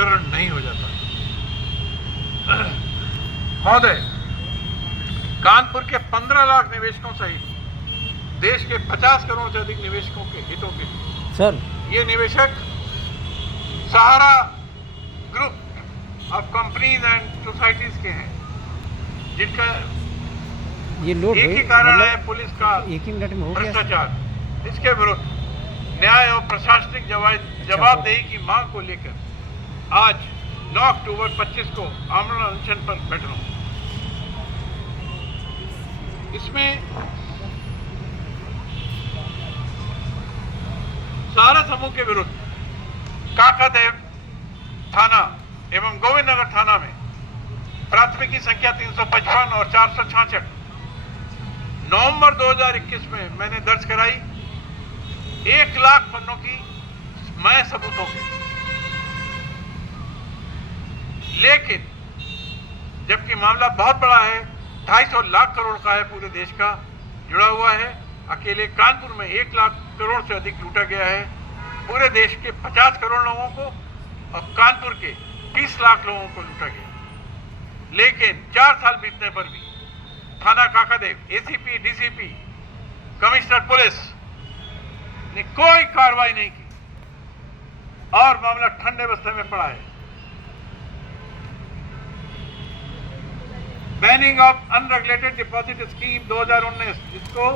नहीं हो जाता। महोदय, कानपुर के 15 लाख निवेशकों सहित देश के 50 करोड़ से अधिक निवेशकों के हितों के सर ये निवेशक Sahara group of companies and societies के हैं, जिनका ये लोड एक ही कारण है पुलिस का एक ही मिनट में हो गया। भ्रष्टाचार। इसके विरुद्ध न्याय और प्रशासनिक जवाबदेही की मांग को लेकर आज 9 अक्टूबर 25 को आमरण अनशन पर बैठ रहा हूं। इसमें सहारा समूह के विरुद्ध काकादेव थाना एवं गोविंद नगर थाना में प्राथमिकी संख्या 355 और 466 नवंबर 2021 में मैंने दर्ज कराई। 1 लाख पन्नों की मैं सबूतों के, लेकिन जबकि मामला बहुत बड़ा है, 250 लाख करोड़ का है, पूरे देश का जुड़ा हुआ है। अकेले कानपुर में 1 लाख करोड़ से अधिक लूटा गया है, पूरे देश के 50 करोड़ लोगों को और कानपुर के 30 लाख लोगों को लूटा गया। लेकिन 4 साल बीतने पर भी थाना Kakadev, ACP, DCP, commissioner police ने कोई कार्रवाई नहीं की और मामला ठंडे बस्ते में पड़ा है। Banning of unregulated deposit scheme 2019, जिसको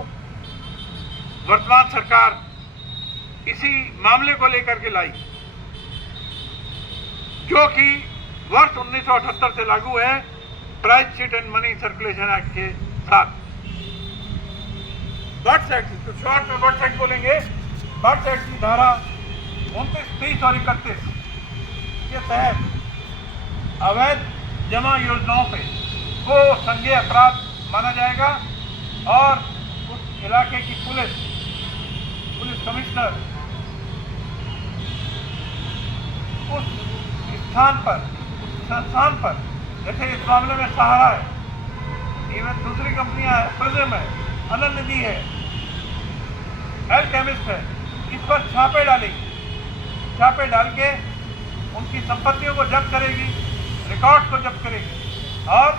वर्तमान सरकार इसी मामले को लेकर के लाई, जो कि वर्ष 1978 से लागू है, price sheet and money circulation act के साथ। बर्ड्स एक्ट, तो शॉर्ट में बर्ड्स एक्ट बोलेंगे। बर्ड्स एक्ट की धारा 29, 30 और 31 के तहत अवैध जमा योजनाओं पे को संज्ञेय अपराध माना जाएगा और उस इलाके की पुलिस कमिश्नर उस स्थान पर, उस संस्थान पर, जैसे इस मामले में सहारा है, इवन दूसरी कंपनियां है, प्रिज्म है, अनंत निधि है, एल्केमिस्ट है, इस पर छापे डालेगी। छापे डाल के उनकी संपत्तियों को जब्त करेगी, रिकॉर्ड को जब्त करेगी और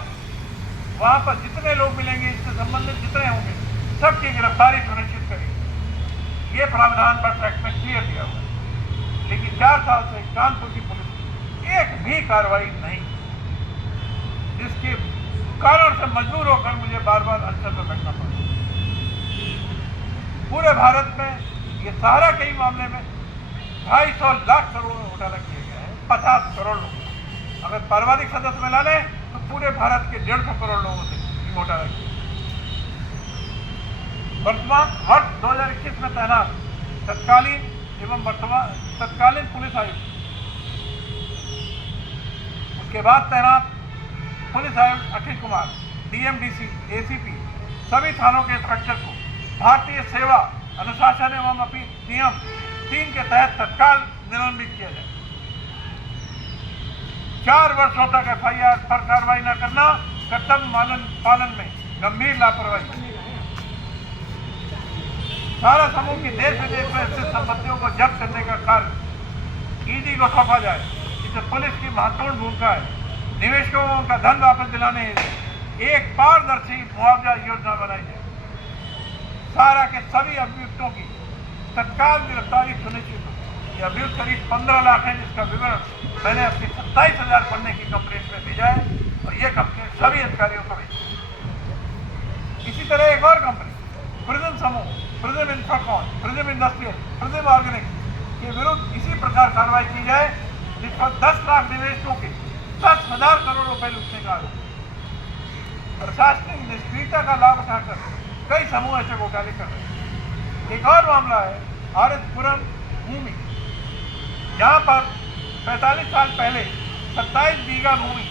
वहां पर जितने लोग मिलेंगे, इससे संबंधित जितने होंगे, सबकी गिरफ्तारी सुनिश्चित करेगी। ये प्रावधान बर्ड्स एक्ट में क्लियर दिया हुआ है। लेकिन 4 साल से कानपुर की पुलिस की एक भी कार्रवाई नहीं, जिसके कारण से मजबूर होकर मुझे बार बार अनशन पर बैठना पड़ा। पूरे भारत में ये सहारा के ही मामले में 250 लाख करोड़ में घोटाला किया गया है। 50 करोड़ लोग, अगर पारिवारिक सदस्य मिला लें तो पूरे भारत के 150 करोड़ लोगों से घोटाला किया। वर्तमान वर्ष 2021 में तैनात तत्कालीन पुलिस आयुक्त, उसके बाद तैनात पुलिस आयुक्त अखिल कुमार, डीएमडीसी, एसीपी, सभी थानों के इंस्पेक्टर को भारतीय सेवा अनुशासन एवं अपील नियम 3 के तहत तत्काल निलंबित किया जाए। 4 वर्षों तक एफआईआर पर कार्रवाई न करना, कर्तव्य पालन में गंभीर लापरवाही। सारा समूह की देश विदेश में स्थित संपत्तियों को जब्त करने का कार्य ईडी को सौंपा जाए। इससे पुलिस की महत्वपूर्ण भूमिका है। निवेशकों को उनका धन वापस दिलाने एक पारदर्शी मुआवजा योजना बनाई जाए। सारा के सभी अभियुक्तों की तत्काल गिरफ्तारी सुनिश्चित हो। ये अभियुक्त करीब 15 लाख है, जिसका विवरण मैंने अपनी 27,000 पन्ने की कंप्लेंट में भेजा है और ये कंप्लेंट सभी अधिकारियों को भेजी। इसी तरह एक और कंपनी प्रिज्म समूह, prism Infracon, prism industrial, prism organic के विरुद्ध इसी प्रकार कार्रवाई की जाए, जिस पर 10 लाख निवेशकों के 10,000 करोड़ रुपए लूटने का आरोप। प्रशासनिक निष्क्रियता का लाभ उठाकर कई समूह ऐसे घोटाले कर रहे हैं। एक और मामला है आरएस पुरम भूमि, जहां पर 45 साल पहले 27 बीघा भूमि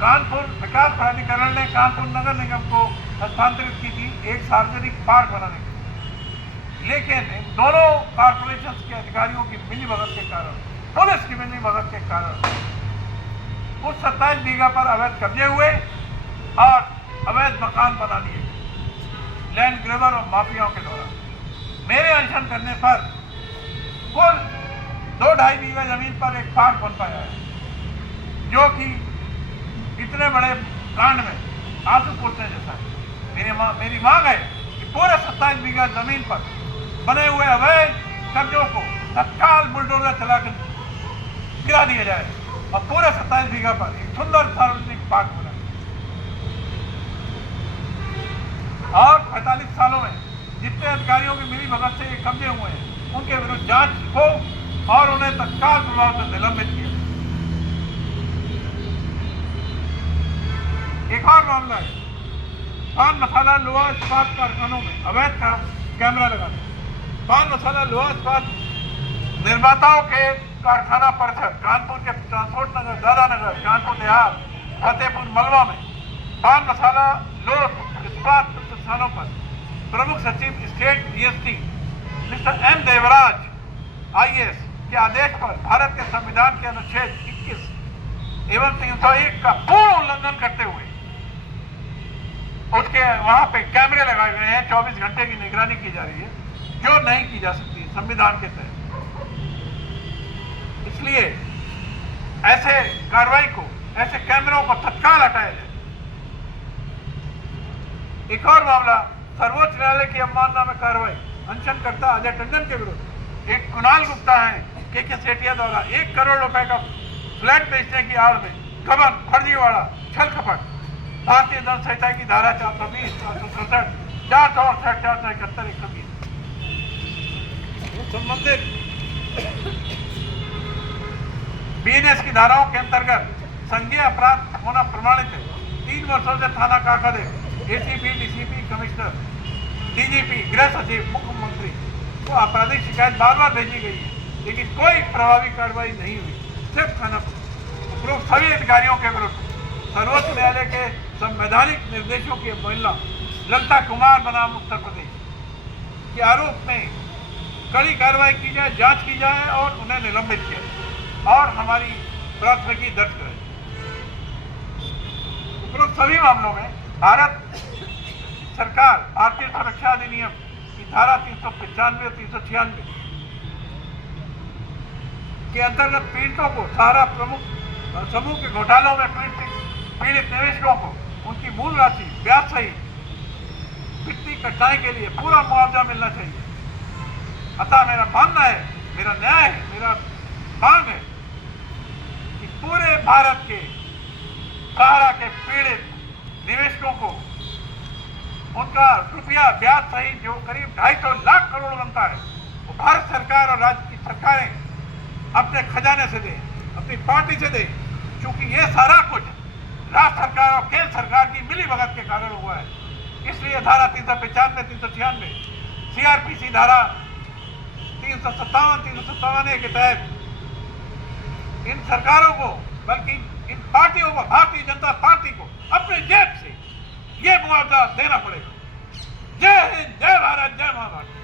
कानपुर विकास प्राधिकरण ने कानपुर नगर निगम को हस्तांतरित की थी एक सार्वजनिक पार्क बनाने के लिए। लेकिन इन दोनों कॉर्पोरेशन के अधिकारियों की मिलीभगत के कारण, पुलिस की मिलीभगत के कारण उस 27 बीघा पर अवैध कब्जे हुए और अवैध मकान बना लिए लैंड ग्रेबर और माफियाओं के द्वारा। मेरे अनशन करने पर कुल 2-2.5 बीघा जमीन पर एक पार्क बन पाया है, जो कि इतने बड़े कांड में आंसू पोछने जैसा है। मेरी मांग है कि पूरे 27 बीघा जमीन पर बने हुए अवैध कब्जों को तत्काल बुलडोजर चलाकर गिरा दिया जाए और पूरे 27 बीघा पर एक सुंदर सार्वजनिक पार्क बना। और 45 सालों में जितने अधिकारियों की मिली भगत से ये कब्जे हुए हैं, उनके विरुद्ध जांच हो और उन्हें तत्काल प्रभाव से निलंबित किया। एक और मामला है, पान मसाला लोहा इस्पात कारखानों में अवैध कैमरा लगाना। पान मसाला लोहा इस्पात निर्माताओं के कारखाना परिसर कानपुर के ट्रांसपोर्ट नगर, दादा नगर, कानपुर देहात, फतेहपुर मलवा में पान मसाला लोहा इस्पात प्रतिष्ठानों पर प्रमुख सचिव state GST mister M Devraj IAS के आदेश पर भारत के संविधान के अनुच्छेद 21 एवं 301 का पूर्ण उल्लंघन करते हुए उसके वहां पे कैमरे लगाए गए हैं। 24 घंटे की निगरानी की जा रही है, जो नहीं की जा सकती संविधान के तहत। इसलिए ऐसे कार्रवाई को, ऐसे कैमरों को तत्काल हटाया जाए। एक और मामला, सर्वोच्च न्यायालय की अवमानना में कार्रवाई, अनशनकर्ता अजय टंडन के विरुद्ध एक कुणाल गुप्ता है के सेठिया द्वारा 1 करोड़ रुपए का फ्लैट बेचने की आड़ में गबन, फर्जीवाड़ा, छल कपट, भारतीय दंड संहिता की धारा 420, 467, 468, 471, 120 संबंधित बीएनएस की धाराओं के अंतर्गत संज्ञेय अपराध होना प्रमाणित है। 3 वर्षों से थाना Kakadev, ACP, DCP, commissioner, DGP, गृह सचिव, मुख्यमंत्री को आपराधिक शिकायत बार भेजी गई है, लेकिन कोई प्रभावी कार्रवाई नहीं हुई। सिर्फ थाना उपरोक्त सभी अधिकारियों के विरुद्ध सर्वोच्च न्यायालय के संवैधानिक निर्देशों की अवहेलना ललिता कुमार बनाम उत्तर प्रदेश के आरोप में कड़ी कार्रवाई की जाए, जांच की जाए और उन्हें निलंबित किया जाए और हमारी प्राथमिकी दर्ज करें। उपरोक्त सभी मामलों में भारत सरकार भारतीय सुरक्षा अधिनियम की धारा 395 और 396 के अंतर्गत पीड़ितों को सहारा प्रमुख समूह के घोटालों में पीड़ित निवेशकों को उनकी मूल राशि, ब्याज सहित वित्तीय कठिनाई के लिए पूरा मुआवजा मिलना चाहिए। अतः मेरा मानना है, मेरा न्याय है, मेरा मांग है कि पूरे भारत के सहारा के पीड़ित निवेशकों को उनका रुपया ब्याज सहित जो करीब 250 लाख करोड़ बनता है, वो भारत सरकार और राज्य की सरकारें अपने खजाने से दें, अपनी पार्टी से दें, क्योंकि ये सारा कुछ राज्य सरकार और केंद्र सरकार की मिली भगत के कारण हुआ है। इसलिए धारा 395, 396, सीआरपीसी धारा 357, 357 के तहत इन सरकारों को, बल्कि इन पार्टियों को, भारतीय जनता पार्टी को अपने जेब से ये मुआवजा देना पड़ेगा। जय हिंद, जय भारत, जय महाभारत।